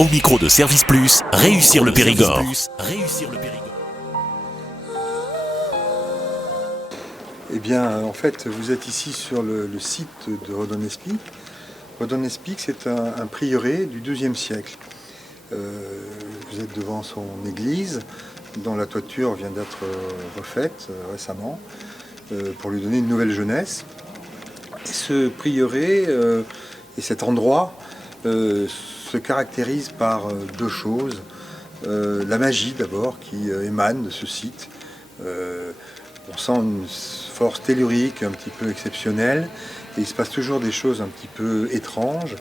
Au micro de Service Plus, réussir le Périgord. Eh bien, en fait, vous êtes ici sur le site de Redon-Espic. Redon-Espic, c'est un prieuré du XIIe siècle. Vous êtes devant son église, dont la toiture vient d'être refaite récemment, pour lui donner une nouvelle jeunesse. Et ce prieuré et cet endroit se caractérisent par deux choses. La magie d'abord qui émane de ce site. On sent une force tellurique un petit peu exceptionnelle et il se passe toujours des choses un petit peu étranges.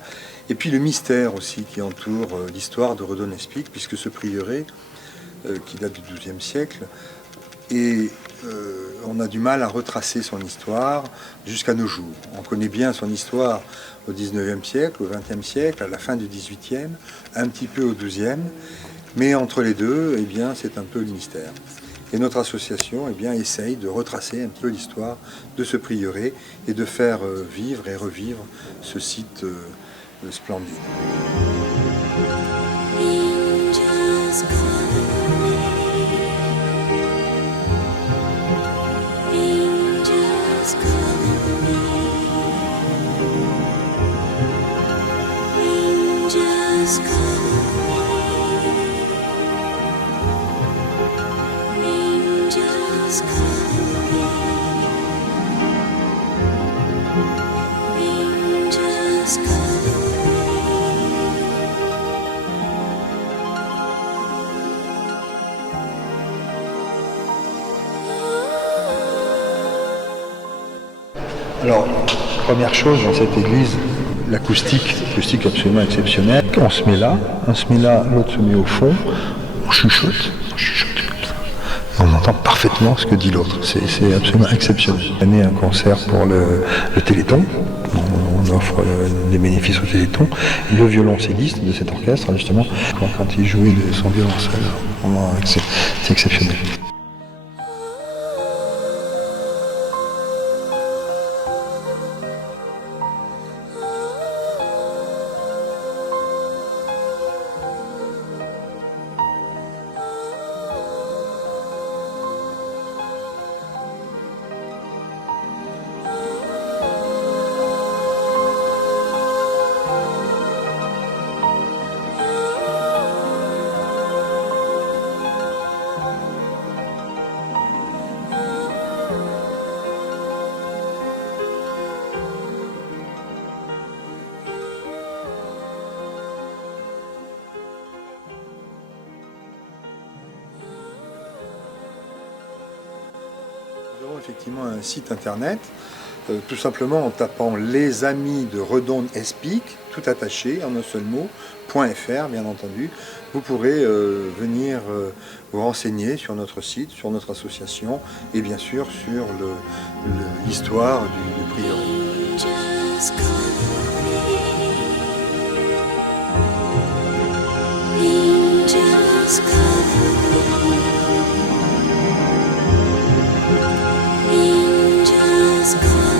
Et puis le mystère aussi qui entoure l'histoire de Redon-Espic, puisque ce prieuré, qui date du XIIe siècle, et on a du mal à retracer son histoire jusqu'à nos jours. On connaît bien son histoire au XIXe siècle, au XXe siècle, à la fin du XVIIIe, un petit peu au XIIe, mais entre les deux, eh bien, c'est un peu le mystère. Et notre association eh bien, essaye de retracer un peu l'histoire de ce prieuré et de faire vivre et revivre ce site splendide. Alors, première chose dans cette église, l'acoustique absolument exceptionnelle. On se met là, l'autre se met au fond, on chuchote comme ça. Et on entend parfaitement ce que dit l'autre. C'est absolument exceptionnel. On a un concert pour le Téléthon. On offre des bénéfices au Téléthon. Le violoncelliste de cet orchestre, justement, quand il jouait de son violoncelle, c'est exceptionnel. Nous avons effectivement un site internet, tout simplement en tapant les amis de Redon-Espic, tout attaché en un seul mot, .fr bien entendu. Vous pourrez venir vous renseigner sur notre site, sur notre association et bien sûr sur l'histoire du prieuré. Angels come.